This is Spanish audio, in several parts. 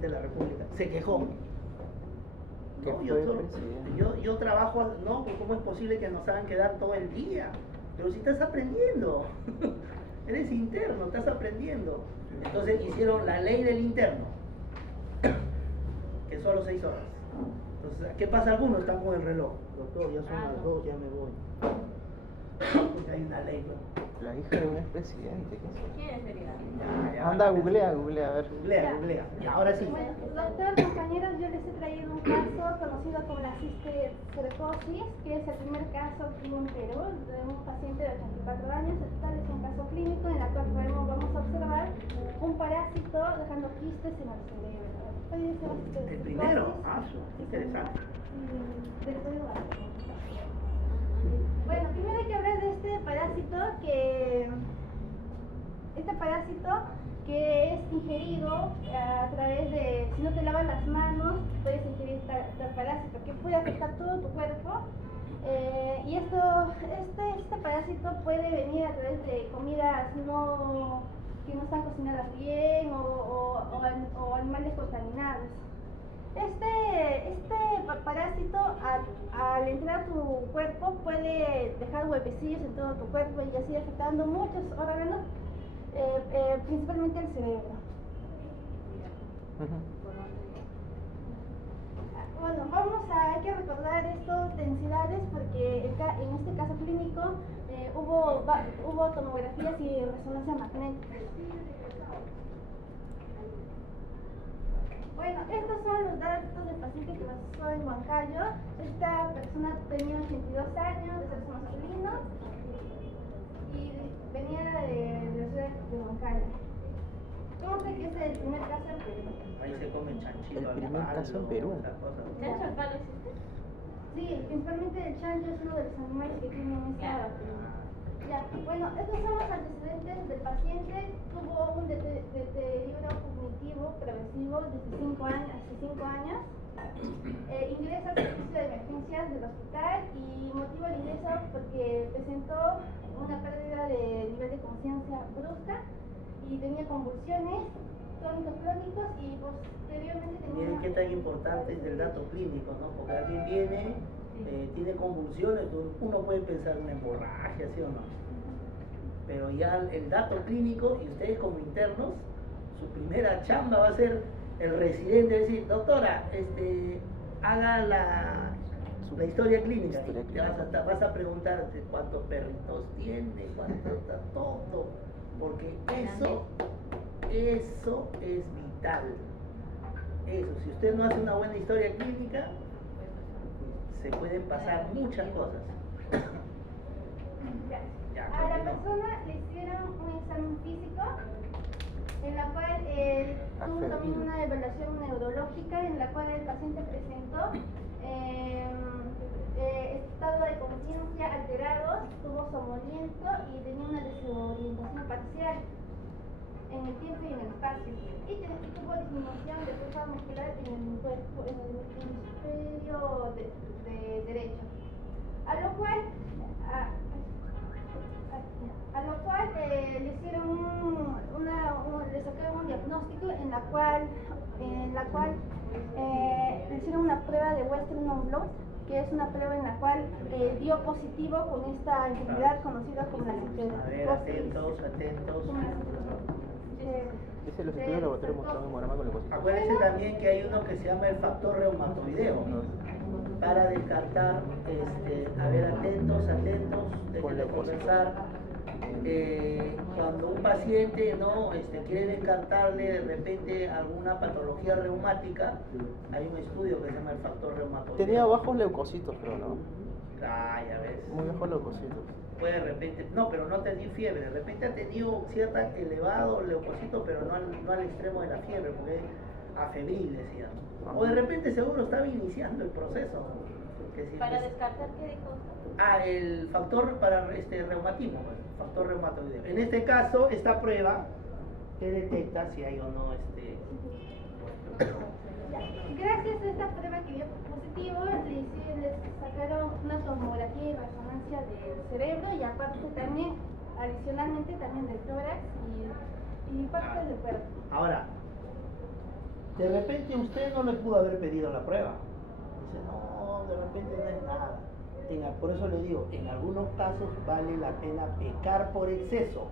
presidente de la República, se quejó. ¿Qué No, fue, presidente? yo trabajo, no, pues ¿cómo es posible que nos hagan quedar todo el día? Pero si estás aprendiendo, eres interno, estás aprendiendo. Entonces hicieron la ley del interno, que solo 6 horas. Entonces, ¿qué pasa? Algunos están con el reloj. Doctor, ya son las 2, ya me voy. Porque hay una ley, ¿no? La hija de un expresidente. ¿Quién sería? Anda, googlea, a ver. Googlea. Y ahora sí. Bueno, doctor, compañeros, yo les he traído un caso conocido como la cisticercosis, que es el primer caso aquí en Perú de un paciente de 84 años. Tal es un caso clínico en el cual vamos a observar un parásito dejando quistes en el cerebro. El primero, interesante. Bueno, primero hay que hablar de este parásito que es ingerido a través de, si no te lavas las manos, puedes ingerir este parásito que puede afectar todo tu cuerpo. Y este parásito puede venir a través de comidas que no están cocinadas bien o animales contaminados. Este parásito al entrar a tu cuerpo puede dejar huevecillos en todo tu cuerpo y así afectando muchos órganos, principalmente el cerebro. Bueno, hay que recordar estas densidades porque en este caso clínico hubo tomografías y resonancia magnética. Bueno, estos son los datos del paciente que pasó en Huancayo. Esta persona tenía 82 años, de sexo masculino y venía de la ciudad de Huancayo. ¿Cómo cree que es el primer caso en Perú? Ahí se come chanchito El al primer palo, caso en Perú. esas cosas. ¿Chancho al palo existe? Sí, principalmente el chancho es uno de los animales que tienen esta... Ya, bueno, estos son los antecedentes del paciente. Tuvo un deterioro cognitivo progresivo desde 5 años, hace 5 años. Ingresa al servicio de emergencias del hospital y motivo el ingreso porque presentó una pérdida de nivel de conciencia brusca y tenía convulsiones, tónicos crónicos y posteriormente tenía... Miren qué tan importante es el dato clínico, ¿no? Porque alguien viene, tiene convulsiones, uno puede pensar en una hemorragia, ¿sí o no? Pero ya el dato clínico, y ustedes como internos, su primera chamba va a ser el residente decir, doctora, haga la historia clínica. Te vas a preguntarte cuántos perritos tiene, cuánto está todo, porque eso es vital. Eso, si usted no hace una buena historia clínica, se pueden pasar muchas cosas. A la persona le hicieron un examen físico en la cual tuvo también una evaluación neurológica en la cual el paciente presentó estado de conciencia alterado, estuvo somnoliento y tenía una desorientación parcial en el tiempo y en el espacio y tuvo disminución de fuerza muscular en el cuerpo, en el hemisferio derecho, a lo cual le hicieron le sacaron un diagnóstico en la cual le hicieron una prueba de Western blot, que es una prueba en la cual dio positivo con esta enfermedad conocida como la A ver, atentos. Ese los estudios de laboratorio mostraron un hemograma con leucocitos. Acuérdense también que hay uno que se llama el factor reumatoideo, para descartar, a ver, atentos, déjenme conversar. Cuando un paciente quiere descartarle de repente alguna patología reumática, hay un estudio que se llama el factor reumatoideo. Tenía bajos leucocitos, pero no. Ah, ya ves. Muy bajos leucocitos. Puede de repente, no, pero no ha tenido fiebre, de repente ha tenido cierta elevado leucocito, pero no al extremo de la fiebre, porque es afebril, decían. O de repente seguro estaba iniciando el proceso. ¿Para descartar qué dijo? El factor para reumatismo, factor reumatoideo. En este caso, esta prueba que detecta si hay o no Gracias a esta prueba que dio positivo, les sacaron una tomografía y resonancia del cerebro y aparte también, adicionalmente también del tórax y partes del cuerpo. Ahora, De repente usted no le pudo haber pedido la prueba. Dice, no, de repente no es nada. Por eso le digo, en algunos casos vale la pena pecar por exceso.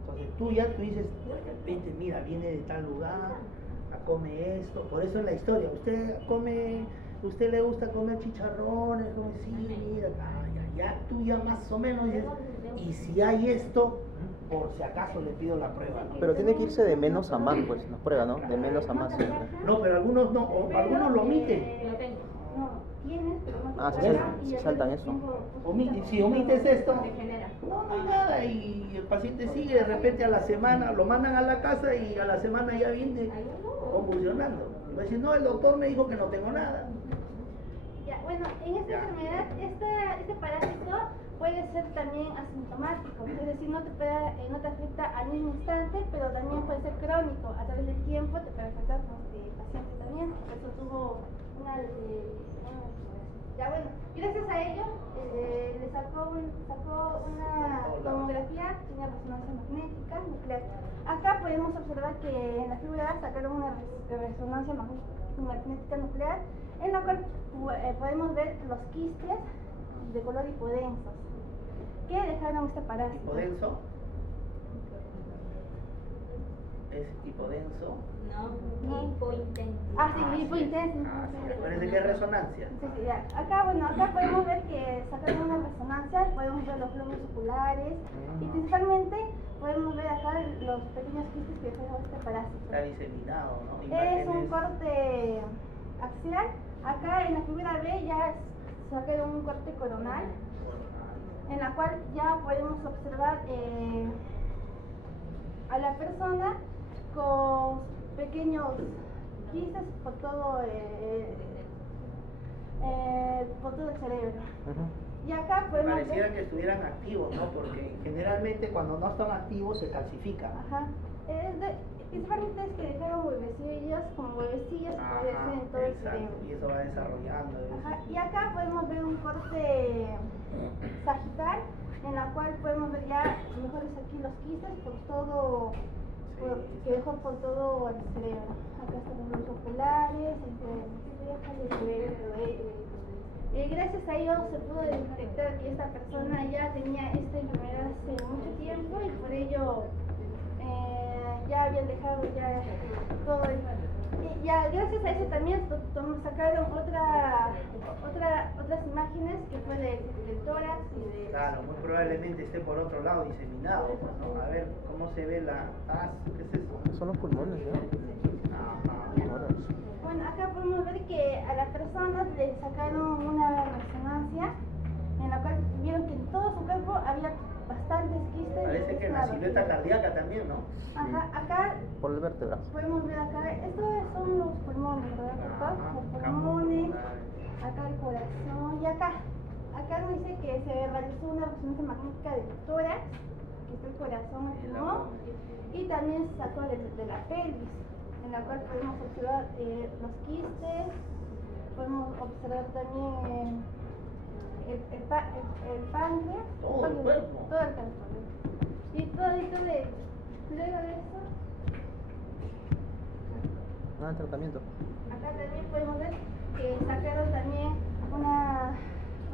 Entonces tú dices, de repente, mira, viene de tal lugar, come esto. Por eso en la historia, usted le gusta comer chicharrones, como sí, mira, ya tú ya más o menos dices, y si hay esto, por si acaso le pido la prueba, ¿no? Pero tiene que irse de menos a más, pues, la prueba, ¿no? De menos a más siempre. No, pero algunos no, o algunos lo omiten. Lo tengo. No, tienes, pero no te Ah, pagan, y se yo saltan tengo eso. tiempo. Si omites esto, Degenera. no hay nada, y el paciente sigue, de repente a la semana, lo mandan a la casa y a la semana ya viene convulsionando. Y va a decir, no, el doctor me dijo que no tengo nada. Ya, bueno, en esta enfermedad, este parásito puede ser también asintomático, es decir, no te afecta al mismo instante, pero también puede ser crónico, a través del tiempo te puede afectar el paciente también, por eso tuvo una ya bueno, gracias a ello le sacó una tomografía, tiene resonancia magnética nuclear. Acá podemos observar que en la figura sacaron una resonancia magnética nuclear, en la cual podemos ver los quistes de color hipodensos que dejaron este parásito. ¿Hipodenso? ¿Es hipodenso? No, hipointenso. Ah, sí, hipointenso. Parece que es resonancia. Sí, sí, ya. Acá podemos ver que sacaron una resonancia, podemos ver los glóbulos oculares y principalmente podemos ver acá los pequeños quistes que dejaron este parásito. Está diseminado, ¿no? Es un corte axial. Acá en la figura B ya sacaron un corte coronal, en la cual ya podemos observar a la persona con pequeños quistes por todo el cerebro. Y acá podemos Pareciera ver... que estuvieran activos, ¿no? Porque generalmente cuando no están activos se calcifican. Ajá. Principalmente es que dejaron huevecillas, como huevecillas que puede ser en todo el Exacto, cerebro. y eso va desarrollando. Ajá. Y acá podemos ver un corte sagital, en la cual podemos ver ya mejores aquí los quistes por todo, que dejó por todo el cerebro. Acá están los oculares, el cerebro. Gracias a ello se pudo detectar que esta persona ya tenía esta enfermedad hace mucho tiempo y por ello ya habían dejado ya todo y ya gracias a eso también sacaron otras imágenes que fue del tórax y de... Claro, muy probablemente esté por otro lado diseminado, ¿no? A ver, ¿cómo se ve la... ¿qué es eso? Son los pulmones, ¿no? Ajá. Bueno, acá podemos ver que a la persona le sacaron una resonancia en la cual vieron que en todo su cuerpo había bastantes quistes. Parece que en la silueta cardíaca también, ¿no? Ajá, acá Por el vértebra. podemos ver acá, estos son los pulmones, ¿verdad, doctor? Los pulmones, acá el corazón y acá nos dice que se realizó una resonancia magnética del tórax, que es el corazón, el pulmón, y también se sacó de la pelvis, en la cual podemos observar los quistes, podemos observar también el páncreas, Todo el cuerpo. todo el cuerpo. Y todo esto luego de eso, Nada, tratamiento. acá también podemos ver que sacaron también una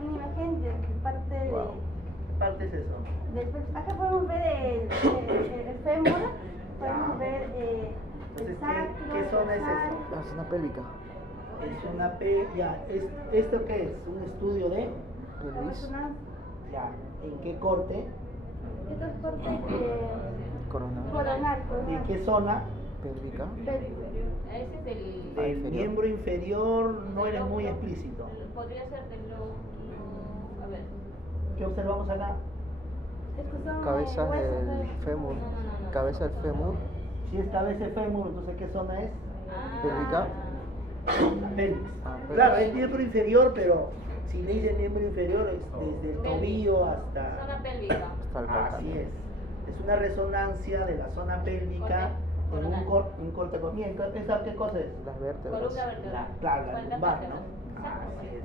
imagen de parte de... Wow. ¿Qué parte es eso? Acá podemos ver el fémur, podemos ver el Entonces, sacro, ¿qué zona es el eso? Es una pélvica. Es una ¿esto qué es? ¿Un estudio de? Pelvis, Ya, ¿en qué corte? Esto es corte coronal, coronal. ¿En qué zona? pélvica. Ese es el... Del inferior. miembro inferior no eres muy explícito. Podría ser del lobo. A ver. ¿Qué observamos acá? Estos son Cabeza huesos del fémur. No. Cabeza del fémur. Si es cabeza de fémur, entonces ¿qué zona es? Pélvica. La pelvis. Pelvis. Claro, es miembro inferior, pero si le dicen miembro inferior es desde el tobillo hasta... Zona pélvica. Hasta el Así es. Es una resonancia de la zona pélvica en un corte con... Bien, ¿esa qué cosa es? Las vértebras. Columna vertebral. Claro, la Cuarta lumbar, vértebra. ¿no? Así es.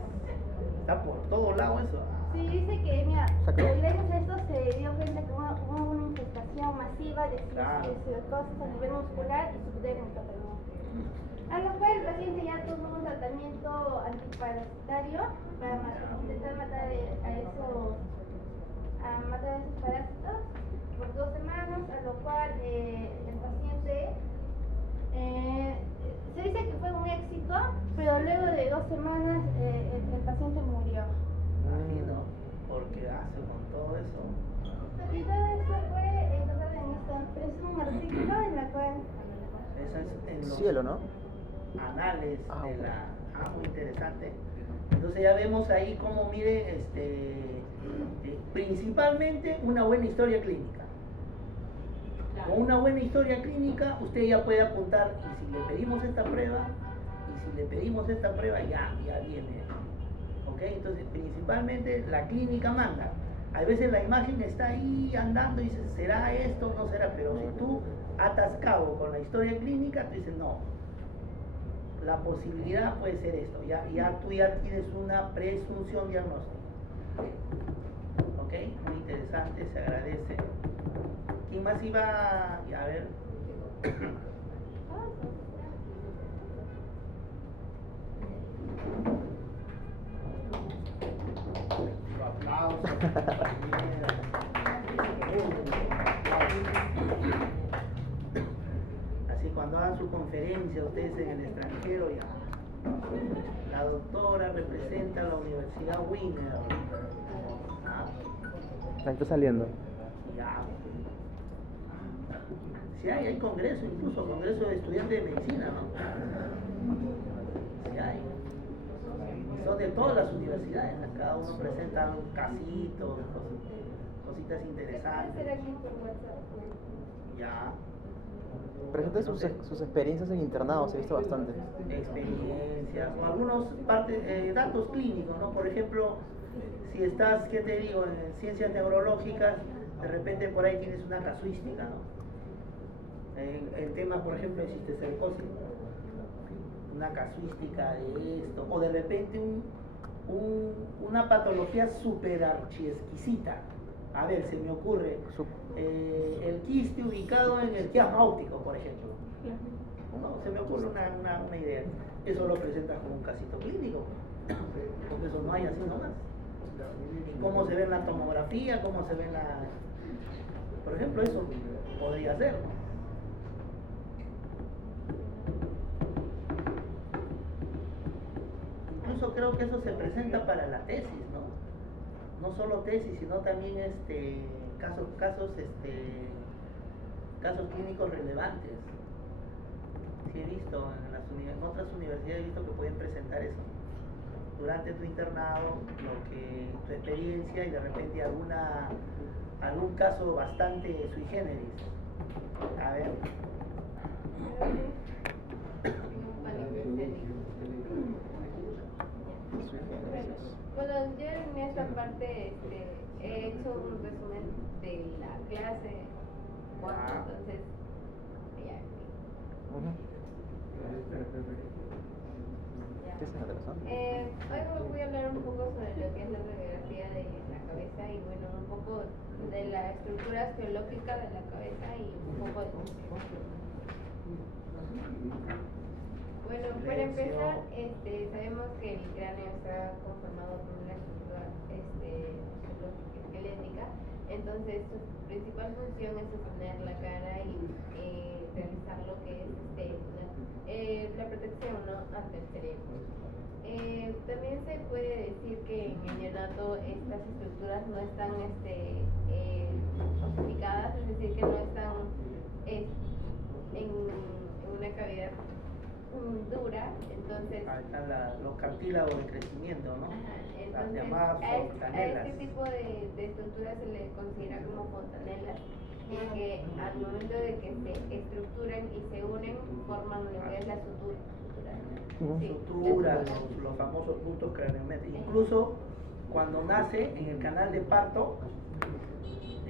está por todos lados eso. Sí, dice que, mira, Sacó. gracias a esto se dio cuenta que hubo una infestación masiva de Claro. cosas a nivel muscular y subdérmico también. A lo cual el paciente ya tomó un tratamiento antiparasitario para intentar matar matar a esos parásitos por 2 semanas, a lo cual el paciente se dice que fue un éxito, pero luego de 2 semanas el paciente murió. Imagino, porque hace con todo eso. Y todo esto fue encontrado en esta, es un artículo en la cual Eso es en los Cielo, ¿no? anales Ah, de bueno. la... muy interesante. Entonces ya vemos ahí cómo mire, principalmente una buena historia clínica. Claro. Con una buena historia clínica usted ya puede apuntar, y si le pedimos esta prueba, ya viene. ¿Ok? Entonces principalmente la clínica manda. A veces la imagen está ahí andando y dices, ¿será esto? No será, pero si tú atas cabo con la historia clínica, tú dices, no, la posibilidad puede ser esto, tú ya tienes una presunción diagnóstica. ¿Ok? Muy interesante, se agradece. ¿Quién más iba a ver? Aplausos. Así cuando hagan su conferencia ustedes en el extranjero, ya la doctora representa a la Universidad Wiener. Ahí está saliendo. Ya. Sí hay congreso, incluso congreso de estudiantes de medicina, ¿no? Sí hay. Son de todas las universidades, ¿no? Cada uno presenta un casito, cositas interesantes. Ya. Presenta sus experiencias en internados, he visto bastante. Experiencias o algunos datos clínicos, ¿no? Por ejemplo, si estás, ¿qué te digo?, en ciencias neurológicas, de repente por ahí tienes una casuística, ¿no? El tema, por ejemplo, de cisticercosis, una casuística de esto, o de repente una patología súper archiexquisita. A ver, se me ocurre el quiste ubicado en el quiasma óptico, por ejemplo. No, se me ocurre una idea. Eso lo presentas como un casito clínico, porque eso no hay así nomás. Y cómo se ve en la tomografía, cómo se ve en la... Por ejemplo, eso podría ser, ¿no? Incluso creo que eso se presenta para la tesis, ¿no? No solo tesis, sino también casos clínicos relevantes. Sí he visto en otras universidades he visto que pueden presentar eso durante tu internado, tu experiencia, y de repente algún caso bastante sui generis. A ver. Bueno, yo en esta parte he hecho un resumen de la clase 4, entonces ya. ¿Qué es interesante? Hoy voy a hablar un poco sobre lo que es la radiografía de la cabeza y bueno, un poco de la estructura geológica de la cabeza y un poco de... Bueno, para empezar, sabemos que el cráneo está conformado por una estructura esquelética, entonces su principal función es sostener la cara y realizar lo que es la protección, ¿no?, ante el cerebro. También se puede decir que en el neonato estas estructuras no están osificadas, es decir, que no están en una cavidad dura, entonces... Ahí están los cartílagos de crecimiento, ¿no? Entonces, Las llamadas a fontanelas. este tipo de estructuras se le considera como fontanelas, porque al momento de que se estructuran y se unen, forman lo que es la sutura. Sí, Suturas, los famosos puntos craniométricos. Incluso cuando nace en el canal de parto,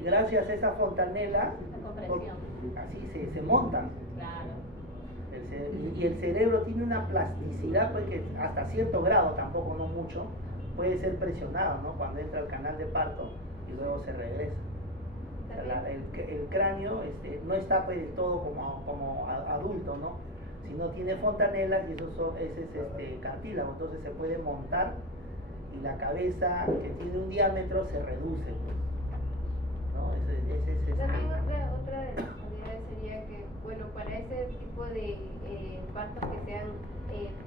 gracias a esa fontanela, la compresión. así se montan. Claro. Y el cerebro tiene una plasticidad, pues, que hasta cierto grado, tampoco no mucho, puede ser presionado, ¿no? Cuando entra al canal de parto y luego se regresa. O sea, el cráneo no está pues del todo como adulto, ¿no? Sino tiene fontanelas y ese es cartílago, entonces se puede montar y la cabeza que tiene un diámetro se reduce, pues, ¿no? Ese es También otra de las cualidades sería que, bueno, para ese tipo de partos que sean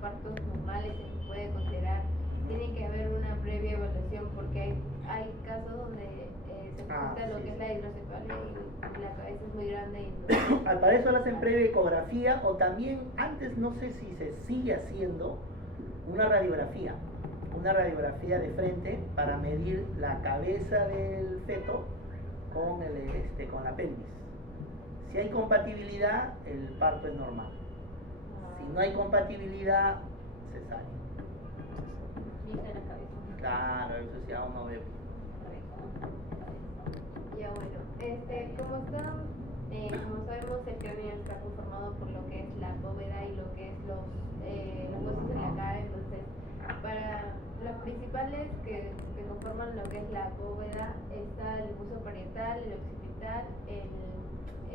partos normales, se puede considerar, tiene que haber una previa evaluación porque hay casos donde se presenta lo que es la hidrocefalia y la cabeza es muy grande. Y para eso lo hacen previa ecografía o también antes, no sé si se sigue haciendo, una radiografía de frente para medir la cabeza del feto con la pelvis. Si hay compatibilidad, el parto es normal. Si no hay compatibilidad, cesárea. Claro, eso sí aún no veo. Ya bueno, como sabemos, el cráneo está conformado por lo que es la bóveda y lo que es los huesos de la cara. Entonces, para los principales que conforman lo que es la bóveda está el hueso parietal, el occipital, el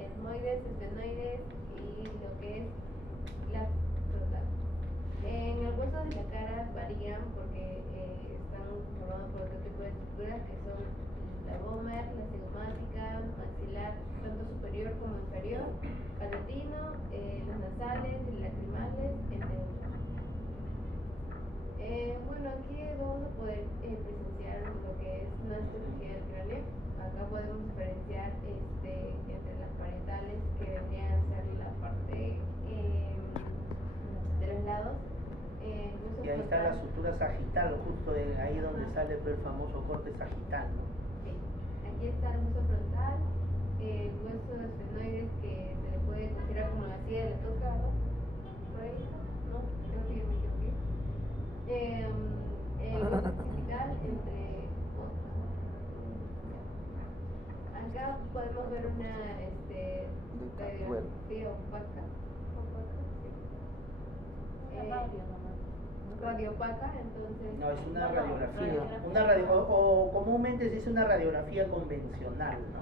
etmoides, esfenoides y lo que es la frontal. En los huesos de la cara varían porque están conformados por otro tipo de estructuras que son la vomer, la cigomática, maxilar, tanto superior como inferior, palatino, los nasales, lacrimales, entre otros. Bueno, aquí vamos a poder presenciar lo que es una histología del cráneo. Acá podemos diferenciar entre las parietales, que vendrían a ser la parte de los lados. Y ahí está la sutura sagital, justo ahí donde sale el famoso corte sagital, ¿no? Sí. Aquí está el hueso frontal, el hueso esfenoides, que se le puede considerar como la silla de la toca, ¿no? Por ahí está, ¿no? Creo que yo me equivoqué. El hueso occipital entre acá podemos ver una radiografía opaca, radiopaca, entonces No, es una radiografía, o comúnmente se dice una radiografía convencional, ¿no?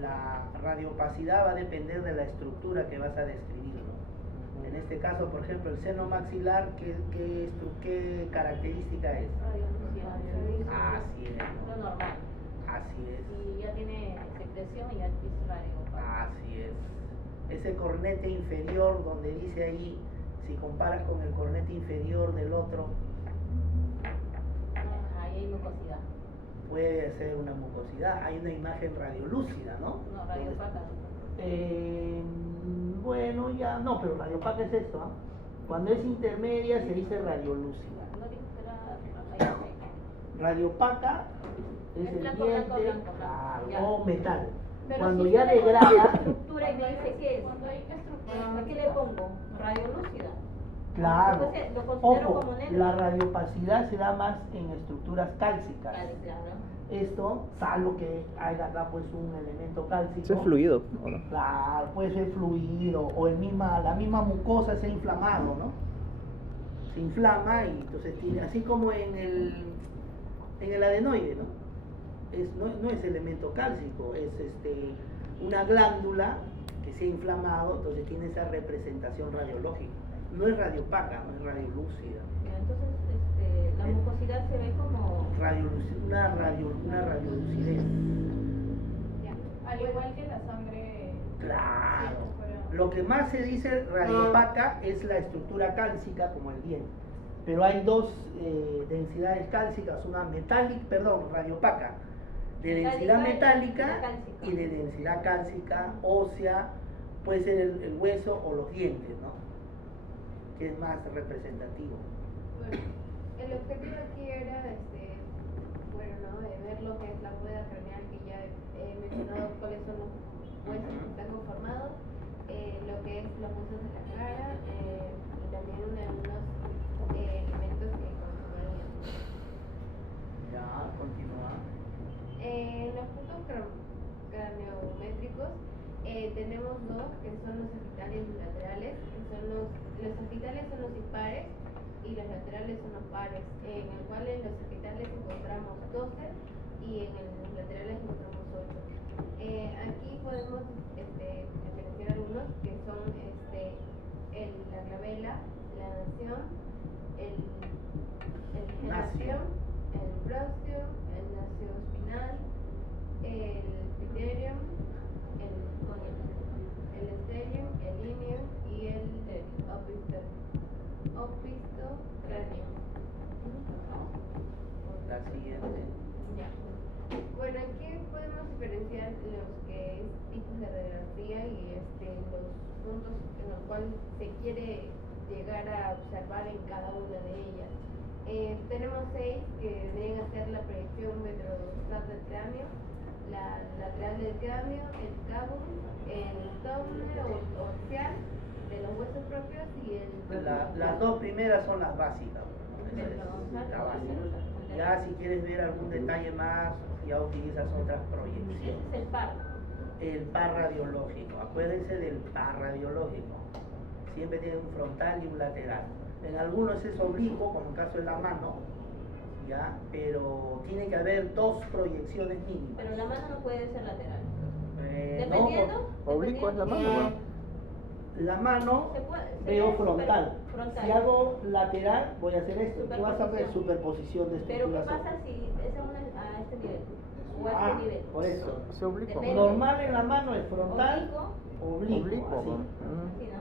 La radiopacidad va a depender de la estructura que vas a describir, ¿no? En este caso, por ejemplo, el seno maxilar, ¿qué característica es? Así es, ¿no? Lo normal. Así es. Y ya tiene secreción y ya es radio. Así es. Ese cornete inferior donde dice ahí, si comparas con el cornete inferior del otro, Ahí hay mucosidad. puede ser una mucosidad. Hay una imagen radiolúcida, ¿no? No, radiopaca. Bueno, ya, no, pero radiopaca es esto, ¿ah? Cuando es intermedia se dice radiolúcida. No dijo que era Radiopaca es Es el blanco, diente, blanco, blanco, claro, ya. o metal. Pero Cuando si ya yo le pongo degrada, estructura y me dice qué es. ¿A qué le pongo? Radiolúcida. claro, Entonces, lo considero ojo, como negro. la radiopacidad se da más en estructuras cálcicas. Claro. Esto, salvo que haya acá pues un elemento cálcico. Eso es fluido, ¿o no? Claro, puede ser fluido o la misma mucosa se ha inflamado, ¿no? Se inflama y entonces tiene, así como en el adenoide, ¿no? No es elemento cálcico, es una glándula que se ha inflamado, entonces tiene esa representación radiológica. No es radiopaca, no es radiolúcida. Entonces, la mucosidad se ve como Una radiolucidez. Al igual que la sangre. Claro. Pero- Lo que más se dice radiopaca es la estructura cálcica como el diente. Pero hay dos densidades cálcicas, una radiopaca, de densidad metálica y de densidad cálcica ósea, puede ser el hueso o los dientes, ¿no? Que es más representativo. bueno, el objetivo aquí era ver lo que es la bóveda craneal, que ya he mencionado cuáles son los huesos que están conformados, lo que es los huesos de la cara, y también algunos elementos que conforman el diente. Ya, continúa. En los puntos craneométricos tenemos dos, que son los sagitales y laterales, que son los sagitales son los impares y los laterales son los pares, en el cual en los sagitales encontramos 12 y en los laterales encontramos 8. Aquí podemos diferenciar algunos que son la glabela, la nación, el genación, el frostio, el nacio espinal, el piterium, el esterium, el ilium y el opistocranium. La siguiente. Ya. Bueno, aquí podemos diferenciar los que es tipos de radiografía y los puntos en los cuales se quiere llegar a observar en cada una de ellas. Tenemos 6 que deben hacer la proyección veterodorsal del cráneo, la lateral del cráneo, el cabo, el doble o orbital de los huesos propios y el... Las dos primeras son las básicas, ¿no? Esa es la básica. Ya si quieres ver algún detalle más, ya utilizas otras proyecciones. Es el par. El par radiológico, acuérdense del par radiológico. Siempre tiene un frontal y un lateral. En algunos es oblicuo, como en el caso de la mano, ¿ya? Pero tiene que haber 2 proyecciones mínimas. Pero la mano no puede ser lateral. No, Oblicuo es la mano, ¿no? la mano Se puede, veo sería frontal. frontal. Si hago lateral, voy a hacer esto. Tú vas a ver superposición de Pero ¿qué estructuras. pasa si es a este nivel? O a este nivel. Por eso. Se oblicuo. Depende. Normal en la mano es frontal, oblicuo, Oblicuo, así. ¿no? Sí, ¿no?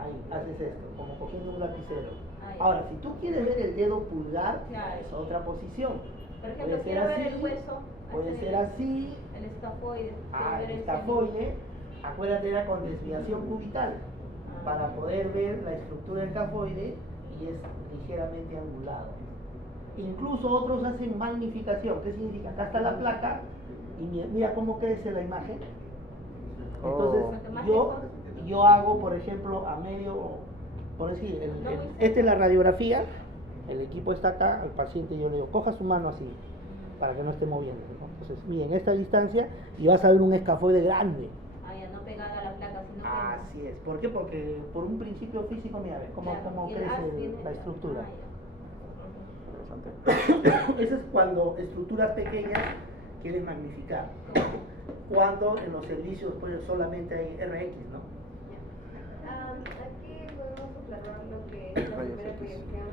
Ahí, haces esto, como cogiendo un lapicero. Ahí. Ahora, si tú quieres ver el dedo pulgar, Claro. es otra posición. Por ejemplo, Puede ser quiero ver así, el hueso. a puede este ser nivel. así, El escafoide. quiero ver el ese escafoide. Acuérdate, era con desviación cubital, para poder ver la estructura del escafoide y es ligeramente angulado. Incluso otros hacen magnificación. ¿Qué significa? Acá está la placa y mira cómo crece la imagen. Entonces, yo hago, por ejemplo, a medio, por decir, esta es la radiografía, el equipo está acá, al paciente yo le digo, coja su mano así, para que no esté moviendo, ¿no? Entonces, miren, esta distancia y vas a ver un escafoide grande. Ah, ya no pegada a la placa, sino que... Así es. ¿Por qué? Porque por un principio físico, mira, ves cómo, Claro, cómo y el crece haz viene- la estructura. Interesante. Eso es cuando estructuras pequeñas quieren magnificar. Cuando en los servicios pues solamente hay RX, ¿no? Aquí podemos observar lo que es la Rayos primera X. proyección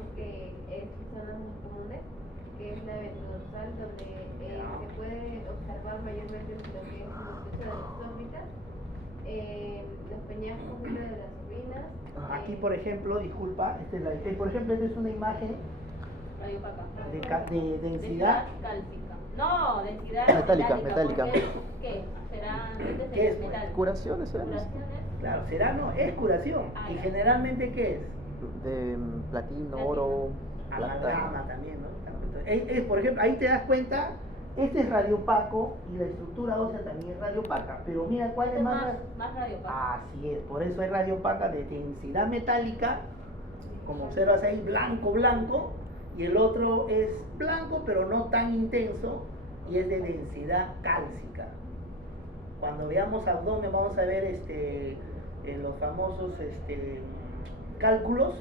son las más comunes, que es la ventrodorsal, donde se puede observar mayormente lo que es el estrecho de las órbitas, los peñascos de las ruinas. Aquí, por ejemplo, disculpa, por ejemplo, esta es una imagen Radio Paca. de densidad. Cálcica. No, densidad Metálica. porque ¿qué? Será ¿Qué es? metal. Curaciones, ¿eh? Curaciones. Claro, serano es curación. Ah, ¿Y ya. generalmente qué es? De platino, oro, plata. Amalgama también, ¿no? Entonces, por ejemplo, ahí te das cuenta, este es radiopaco y la estructura ósea también es radiopaca, pero mira cuál Este es más... más Radio Paca. Así es, por eso es radiopaca de densidad metálica, como observas ahí, blanco, y el otro es blanco pero no tan intenso y es de densidad cálcica. Cuando veamos abdomen vamos a ver los famosos cálculos,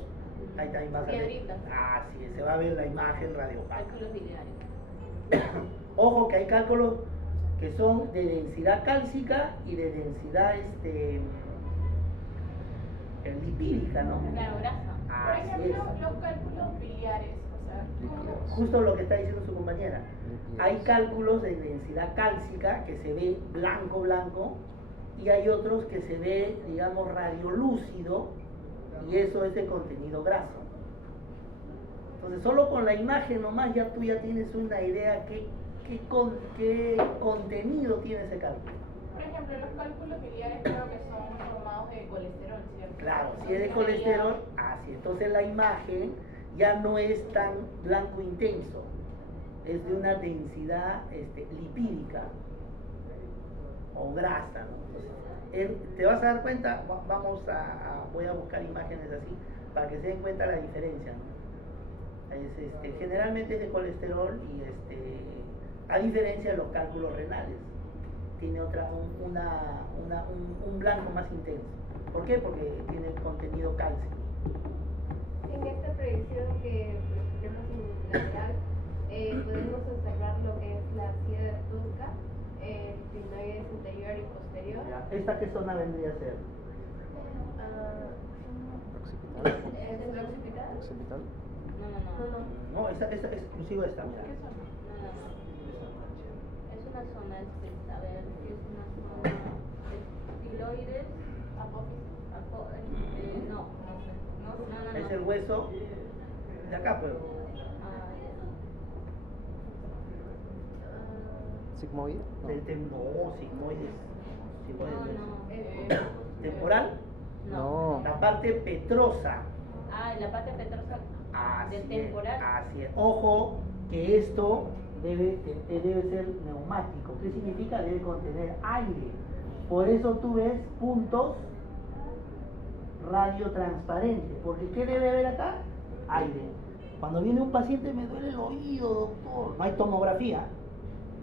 ahí también vas a ver. Piedritas. Así es, se va a ver la imagen radiopaca. Cálculos biliares. Ojo que hay cálculos que son de densidad cálcica y de densidad lipídica, ¿no? Claro, grasa. Por Así ejemplo, es. los cálculos biliares, o sea, Líquidos. Justo lo que está diciendo su compañera. Líquidos. Hay cálculos de densidad cálcica que se ve blanco y hay otros que se ve, digamos, radiolúcido y eso es de contenido graso. Entonces, solo con la imagen nomás ya tú ya tienes una idea qué contenido tiene ese cálculo. por ejemplo, los cálculos biliares creo que son formados de colesterol, ¿cierto? Claro, si es de colesterol, así. Entonces la imagen ya no es tan blanco intenso, es de una densidad lipídica o grasa, ¿no? Entonces, te vas a dar cuenta, voy a buscar imágenes así para que se den cuenta la diferencia, ¿no? Generalmente es de colesterol y a diferencia de los cálculos renales tiene un blanco más intenso. ¿Por qué? Porque tiene contenido calcio. en esta previsión que tenemos en lateral, podemos observar lo que es la silla turca, clinoides anterior y posterior. Ya. ¿Esta qué zona vendría a ser? Occipital. ¿Es el occipital? Occipital. No. No, esta es exclusiva esta, mira. Es una zona, a ver, si es una zona estiloides, apófisis, no sé. Es el hueso de acá, pues. Sigmoide. No. No, sigmoides. Sigmoides. No. ¿Temporal? No. La parte petrosa. La parte petrosa Así del es, temporal. así es. Ojo que esto debe ser neumático. ¿Qué significa? Debe contener aire. Por eso tú ves puntos radiotransparentes. Porque ¿qué debe haber acá? Aire. Cuando viene un paciente me duele el oído, doctor. No hay tomografía.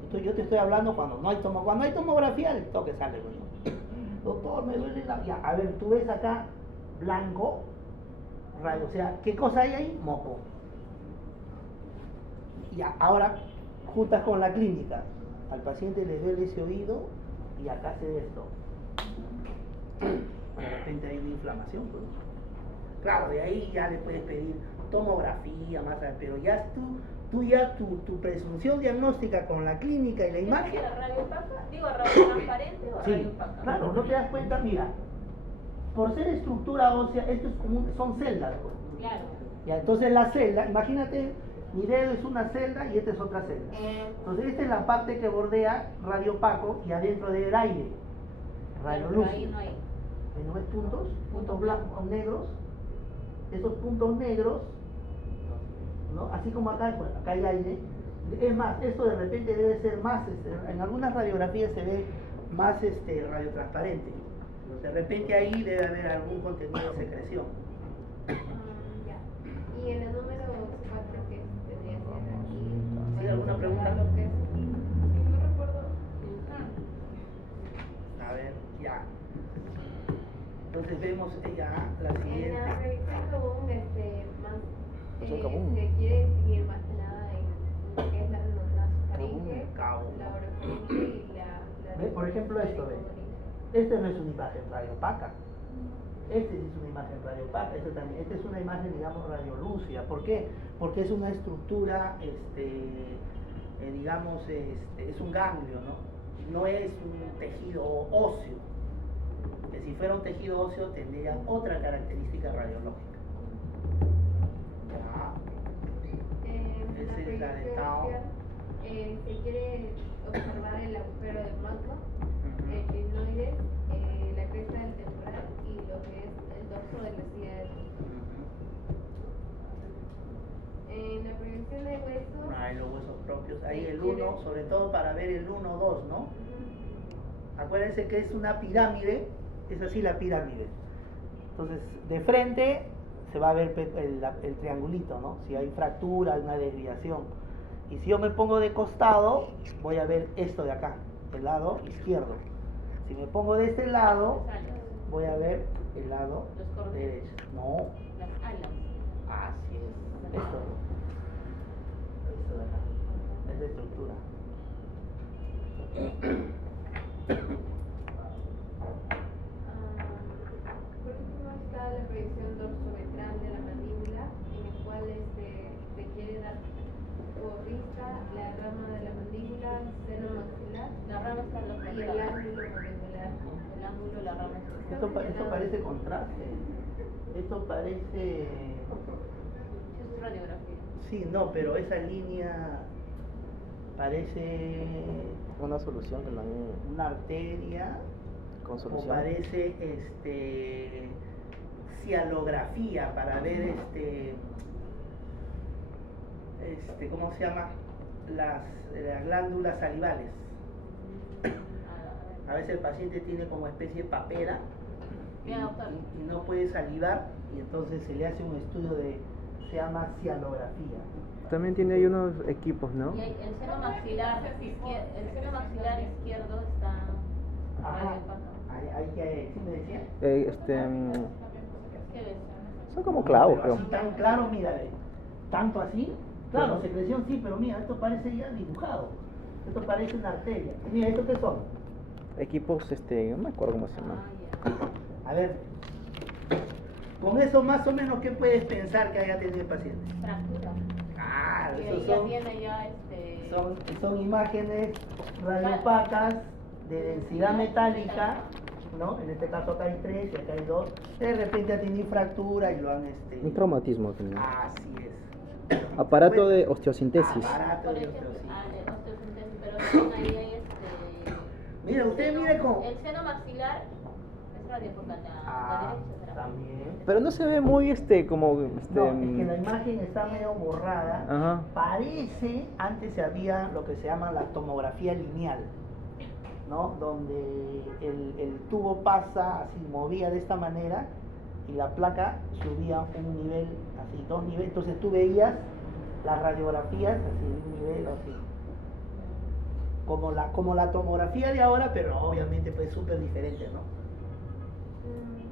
Entonces yo te estoy hablando cuando no hay tomografía. Cuando hay tomografía el toque sale, ¿no? Doctor, me duele la... Ya, a ver, tú ves acá blanco, radio, o sea, ¿qué cosa hay ahí? Moco. Ya, ahora juntas con la clínica. Al paciente le duele ese oído y acá se ve esto. De repente hay una inflamación, pues. Claro, de ahí ya le puedes pedir tomografía, más, pero ya tu presunción diagnóstica con la clínica y la imagen. ¿Radio opaca? Digo, radio transparente o Sí, radio opaca. claro, no te das cuenta, mira, por ser estructura ósea, esto es como son celdas, pues. Claro. Ya, entonces la celda, imagínate, mi dedo es una celda y esta es otra celda. Entonces esta es la parte que bordea radio opaco y adentro debe haber aire, radio Pero lúcido. ahí no hay. ¿No ves puntos blancos, negros? Esos puntos negros, ¿no? Así como acá, pues, acá hay aire. Es más, esto de repente debe ser más, en algunas radiografías se ve más radiotransparente. De repente ahí debe haber algún contenido de secreción. Ya. Y en el número 4 que tendría que ser aquí. ¿Sí, alguna pregunta? Lo que es, si no recuerdo. A ver, ya. Entonces vemos ya la En siguiente. la revisión común, más Revisión común. se quiere distinguir más que nada en lo que es la nasofaringe, Común. la orofaringe y la Ve, por ejemplo, esto, ve. Esta no es una imagen radiopaca. Esta sí es una imagen radiopaca. Esta también. Esta es una imagen, digamos, radiolúcida. ¿Por qué? Porque es una estructura, digamos, es un ganglio, ¿no? No es un tejido óseo. Que si fuera un tejido óseo tendría otra característica radiológica. Ya. Esa es la de Tao. Se quiere observar el agujero del magma, el clinoides, la cresta del temporal y lo que es el dorso de la silla de En la proyección de huesos. Hay los huesos propios. Ahí el tiene- 1, sobre todo para ver el 1-2, ¿no? Acuérdense que es una pirámide, es así la pirámide. Entonces, de frente se va a ver el triangulito, ¿no? Si hay fractura, hay una desviación. Y si yo me pongo de costado, voy a ver esto de acá, el lado izquierdo. Si me pongo de este lado, Las alas, voy a ver el lado los cortes, derecho. No, las alas. así es. Esto de acá. Es de estructura. Por último está la proyección dorsoventral de la mandíbula, en el cual se quiere dar por vista la rama de la mandíbula, seno maxilar La rama está en los y el ángulo mandibular. El ángulo, la rama está. Esto parece contraste. Esto parece... Es radiografía. Sí, no, pero esa línea parece Una solución que la han una arteria con o solución. parece cialografía para ver ¿cómo se llama? Las glándulas salivales. A veces el paciente tiene como especie de papera y no puede salivar y entonces se le hace un estudio se llama cialografía. También tiene ahí unos equipos, ¿no? Y el seno maxilar izquierdo está Ajá. radiopaca. Hay que, ¿sí me decía? ¿Qué ves? Son como clavos, Pero creo. así tan claro, mira, tanto así. Claro, Ajá. secreción sí, pero mira, esto parece ya dibujado. Esto parece una arteria. Y mira, ¿esto qué son? Equipos, no me acuerdo cómo se llama. A ver, con eso más o menos, ¿qué puedes pensar que haya tenido el paciente? Fractura. Ah, Y esos ya son, tiene ya son imágenes radiopacas de densidad metálica, ¿no? En este caso acá hay 3 y acá hay 2. De repente ha tenido fractura y lo han Un traumatismo al final. Así es. Aparato de osteosintesis. Aparato Por de ejemplo, osteosintesis. de osteosintesis, pero también ahí hay Mira, usted mire con... el seno maxilar es radiofocal, la derecha será. También. Pero no se ve muy como No, es que la imagen está medio borrada. Ajá. Parece, antes se había lo que se llama la tomografía lineal, ¿no? Donde el tubo pasa así, movía de esta manera y la placa subía un nivel, así, 2 niveles. Entonces tú veías las radiografías así, un nivel así. Como la tomografía de ahora, pero obviamente pues súper diferente, ¿no?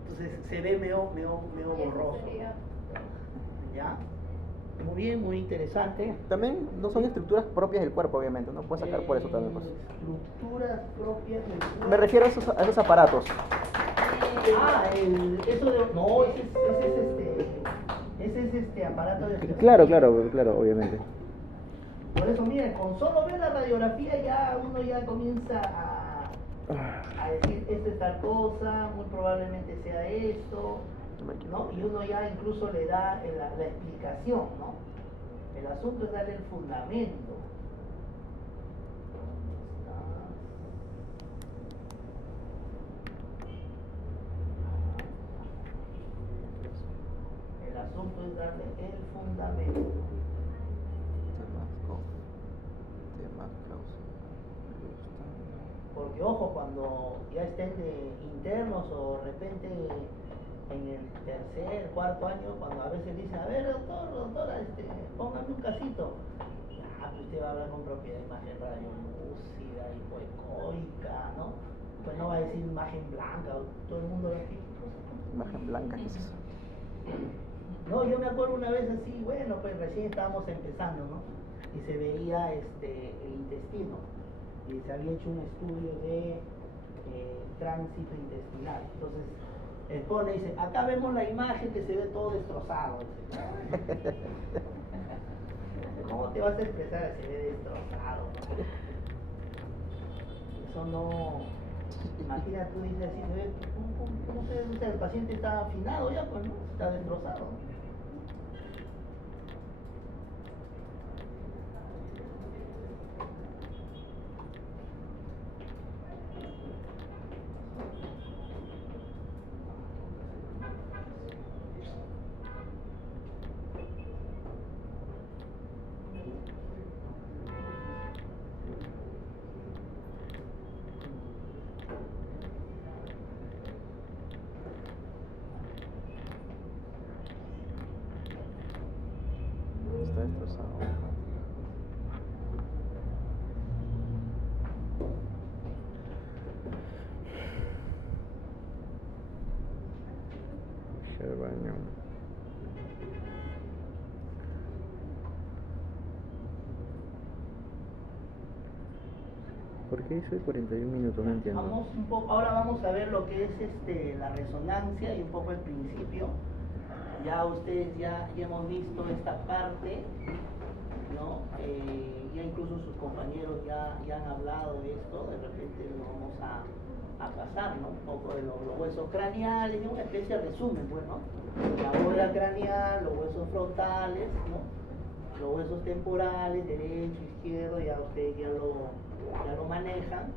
Entonces se ve medio borroso. ¿Ya? Muy bien, muy interesante. También no son estructuras propias del cuerpo, obviamente. No puedes sacar por eso también. Pues. Estructuras propias del cuerpo. Me refiero a esos aparatos. Eso de... No, ese es aparato de osteosintesis. Claro, obviamente. Por eso, miren, con solo ver la radiografía ya uno ya comienza a decir, esto es tal cosa, muy probablemente sea esto, ¿no? Y uno ya incluso le da la explicación, ¿no? El asunto es darle el fundamento. El asunto es darle el fundamento. Porque ojo, cuando ya estén de internos o de repente en el tercer, cuarto año, cuando a veces dicen, a ver doctora, póngame un casito. Pues usted va a hablar con propiedad de imagen radiolúcida, hipoecoica, ¿no? Pues no va a decir imagen blanca, todo el mundo lo dice. Imagen blanca, ¿qué es eso? No, yo me acuerdo una vez así, bueno, pues recién estábamos empezando, ¿no? Y se veía el intestino. Y se había hecho un estudio de tránsito intestinal. Entonces, él pone y dice, acá vemos la imagen que se ve todo destrozado. Dice, ¿cómo te vas a expresar? Se ve destrozado. Eso no... Imagina, tú dices así, ¿cómo se ve? O sea, el paciente está afinado ya, pues, ¿no? Está destrozado. Está destrozado. El baño. ¿Por qué hizo 41 minutos? No entiendo. Vamos un poco, ahora vamos a ver lo que es la resonancia y un poco el principio. Ya ustedes ya hemos visto esta parte, ¿no? Ya incluso sus compañeros ya han hablado de esto. De repente lo vamos a pasar, ¿no? Un poco de los huesos craneales, una especie de resumen, pues, ¿no? La bóveda craneal, los huesos frontales, ¿no? Los huesos temporales, derecho, izquierdo, ya ustedes ya lo manejan.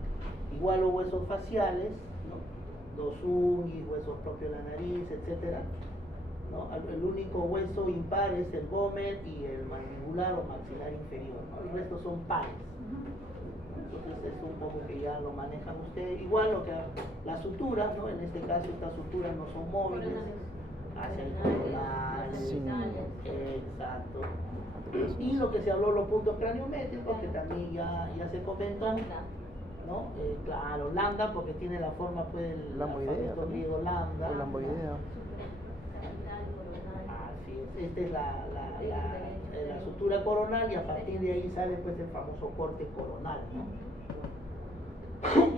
Igual los huesos faciales, ¿no? Los ungis, huesos propios de la nariz, etcétera, ¿no? El único hueso impar es el vómer y el mandibular o maxilar inferior, ¿no? El resto son pares. Entonces es un poco que ya lo manejan ustedes. Igual lo que las suturas, ¿no? En este caso estas suturas no son móviles, hacia el coronales, Sí. exacto. Y lo que se habló, los puntos craniométricos, que también ya se comentó, ¿no? Claro, lambda porque tiene la forma pues del Lamboidea alfabeto también. griego lambda. O lamboidea. esta es la sutura coronal y a partir de ahí sale pues el famoso corte coronal, ¿no?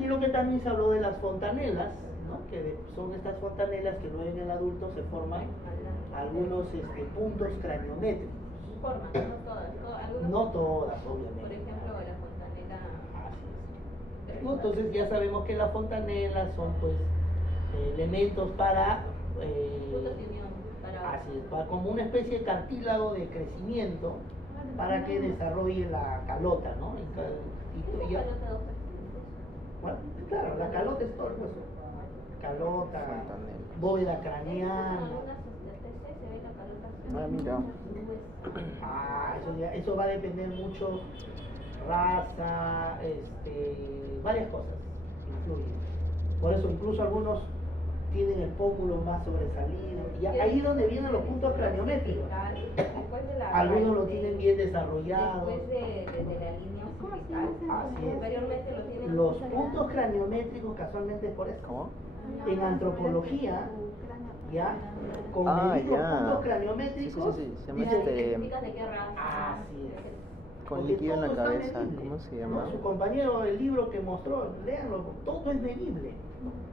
Y lo que también se habló de las fontanelas, ¿no? Que son estas fontanelas que luego en el adulto se forman algunos puntos craniométricos. Formas, no todas, algunas. No todas, obviamente. Por ejemplo, la fontanela. Así es. ¿No? Entonces ya sabemos que las fontanelas son pues elementos para Puntos de unión para. así es, como una especie de cartílago de crecimiento para que desarrolle la calota, ¿no? Bueno, claro, la calota es todo el hueso. Calota, Fontanela. bóveda craneana. Ah, mira. Eso va a depender mucho, raza, varias cosas influyen. Por eso incluso algunos tienen el pómulo más sobresalido. Y ahí es donde vienen los puntos craniométricos. Algunos lo tienen bien desarrollado. Después de la línea occipital. Así es. Superiormente lo tienen. Los puntos craniométricos casualmente es por eso. ¿Cómo? En antropología, ya, con Ah, medir los ya. puntos craniométricos, Sí, se llama dice- ¿De qué raza? Así es. con Porque líquido en la todo está cabeza. medible, ¿Cómo se ¿no? llama? Su compañero, el libro que mostró, léanlo, todo es medible.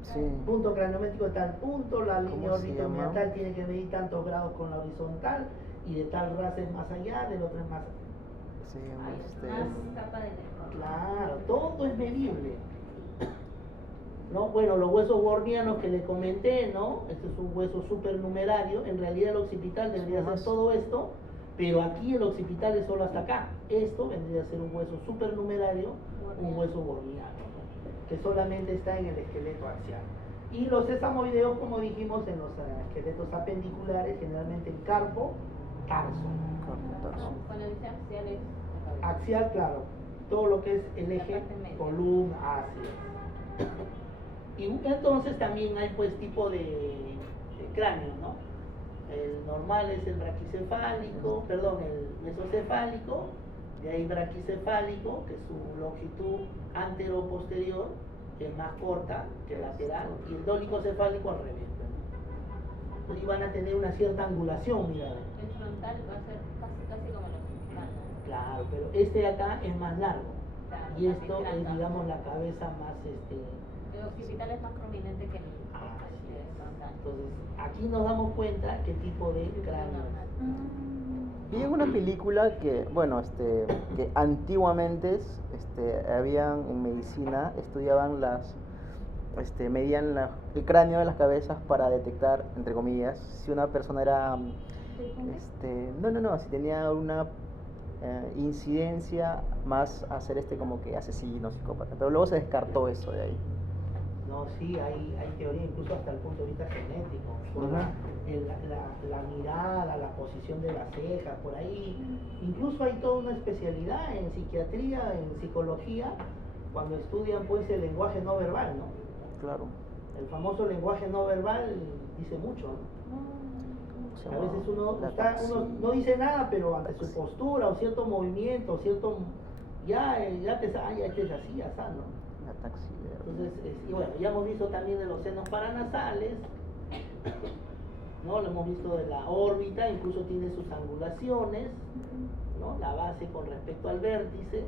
Sí. Punto craniométrico de tal punto, la línea ¿Cómo se orbitomedial llama? tiene que medir tantos grados con la horizontal y de tal raza es más allá, del otro es más. Se llama Más capa de error. Claro, todo es medible. ¿No? Bueno, los huesos wormianos que le comenté, ¿no? Este es un hueso supernumerario. En realidad el occipital debería ser todo esto, pero aquí el occipital es solo hasta acá. Esto vendría a ser un hueso supernumerario, un hueso wormiano, ¿no? Que solamente está en el esqueleto axial. Y los sesamoideos, como dijimos, en los esqueletos apendiculares, generalmente en carpo, tarso. Cuando dice axiales. Axial, claro, todo lo que es el eje, parte media. columna, así es. Y entonces también hay pues tipo de cráneo, ¿no? El normal es el braquicefálico, perdón, el mesocefálico, de ahí braquicefálico, que su longitud antero-posterior es más corta que lateral, y el dólicocefálico al revés, ¿no? Entonces van a tener una cierta angulación, mira. El frontal va a ser casi como el occipital, ¿no? Claro, pero este de acá es más largo. Claro, Y esto también es, grande. digamos, la cabeza más, El occipital es más prominente que el así es. frontal. Entonces, aquí nos damos cuenta qué tipo de cráneo es. Vi en una película que, bueno, que antiguamente, habían en medicina, estudiaban medían el cráneo de las cabezas para detectar, entre comillas, si una persona era, si tenía una incidencia más a ser como que asesino, psicópata, pero luego se descartó eso de ahí. No, sí, hay teoría incluso hasta el punto de vista genético, por Ajá. la mirada, la posición de las cejas, por ahí. Incluso hay toda una especialidad en psiquiatría, en psicología, cuando estudian pues el lenguaje no verbal, ¿no? Claro. El famoso lenguaje no verbal dice mucho, ¿no? Se A llama veces uno la uno no dice nada, pero ante su postura o cierto movimiento, ya este es así, así, ¿no? la taxidermia. Entonces, y bueno, ya hemos visto también de los senos paranasales, ¿no? Lo hemos visto de la órbita, incluso tiene sus angulaciones, ¿no? La base con respecto al vértice,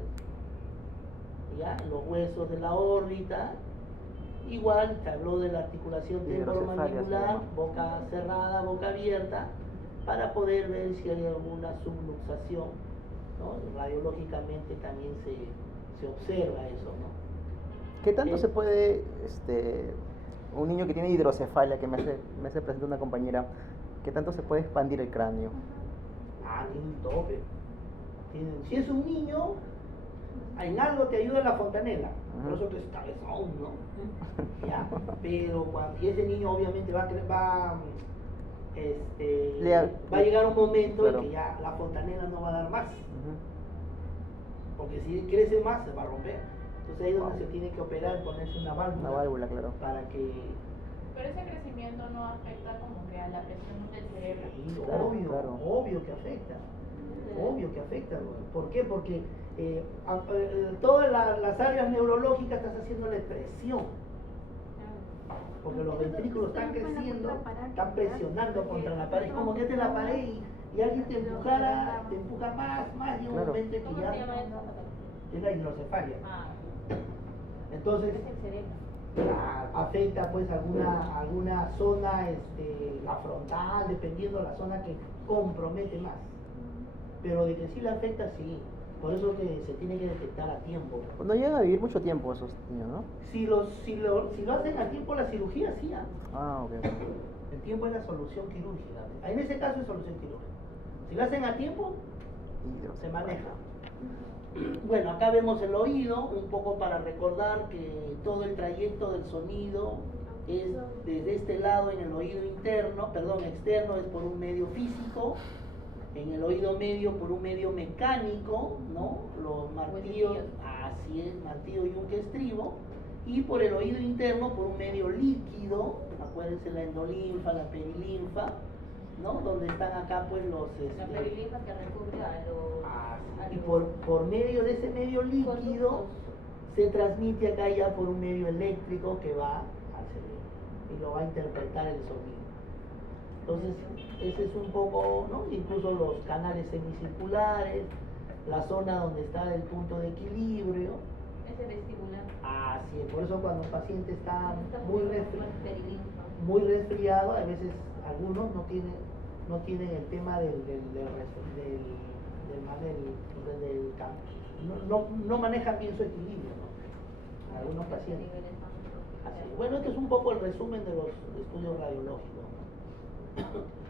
¿ya? Los huesos de la órbita. Igual se habló de la articulación temporomandibular, Hidrocefalia se llama. boca cerrada, boca abierta, para poder ver si hay alguna subluxación, ¿no? Radiológicamente también se observa eso, ¿no? ¿Qué tanto se puede, un niño que tiene hidrocefalia, que me hace presente una compañera, qué tanto se puede expandir el cráneo? Tiene un tope. Si es un niño, en algo te ayuda la fontanela, por eso que es cabezón, ¿no? Ya, pero si ese niño obviamente va a llegar un momento en Claro. que ya la fontanela no va a dar más, Ujú. porque si crece más se va a romper. Entonces ahí es donde Wow. se tiene que operar, ponerse una válvula. Una válvula, claro. Para que... Pero ese crecimiento no afecta como que a la presión del cerebro. Sí, Claro, obvio, claro. obvio que afecta. Obvio que afecta. ¿Por qué? Porque todas las áreas neurológicas estás haciendo la presión. Porque los ventrículos están creciendo, están presionando contra la pared. Es como que esta es la pared y y alguien te empuja más, y un Claro. momento en que ¿Cómo se ya llama eso? es la hidrocefalia. Ah, Entonces, es el cerebro. afecta pues alguna zona, la frontal, dependiendo la zona que compromete más. Pero de que sí le afecta, sí. Por eso que se tiene que detectar a tiempo. No llegan a vivir mucho tiempo esos niños, ¿no? Si lo hacen a tiempo la cirugía, sí. Ah, ok. El tiempo es la solución quirúrgica. En ese caso es solución quirúrgica. Si lo hacen a tiempo, se maneja. Bueno, acá vemos el oído, un poco para recordar que todo el trayecto del sonido es desde este lado en el oído externo es por un medio físico, en el oído medio por un medio mecánico, ¿no? Los martillos, así es, martillo, yunque, estribo, y por el oído interno por un medio líquido, acuérdense la endolinfa, la perilinfa, ¿no? Donde están acá pues los... La perilinfa que recubre a los... y por medio de ese medio líquido se transmite acá ya por un medio eléctrico que va al cerebro y lo va a interpretar el sonido. Entonces, ese es un poco, ¿no? Incluso los canales semicirculares, la zona donde está el punto de equilibrio. Es el vestibular. Así es, por eso cuando un paciente está Perilinfa. muy resfriado, a veces algunos no tienen el tema no manejan bien su equilibrio, ¿no? Algunos pacientes. Así. Bueno, este es un poco el resumen de los estudios radiológicos, ¿no?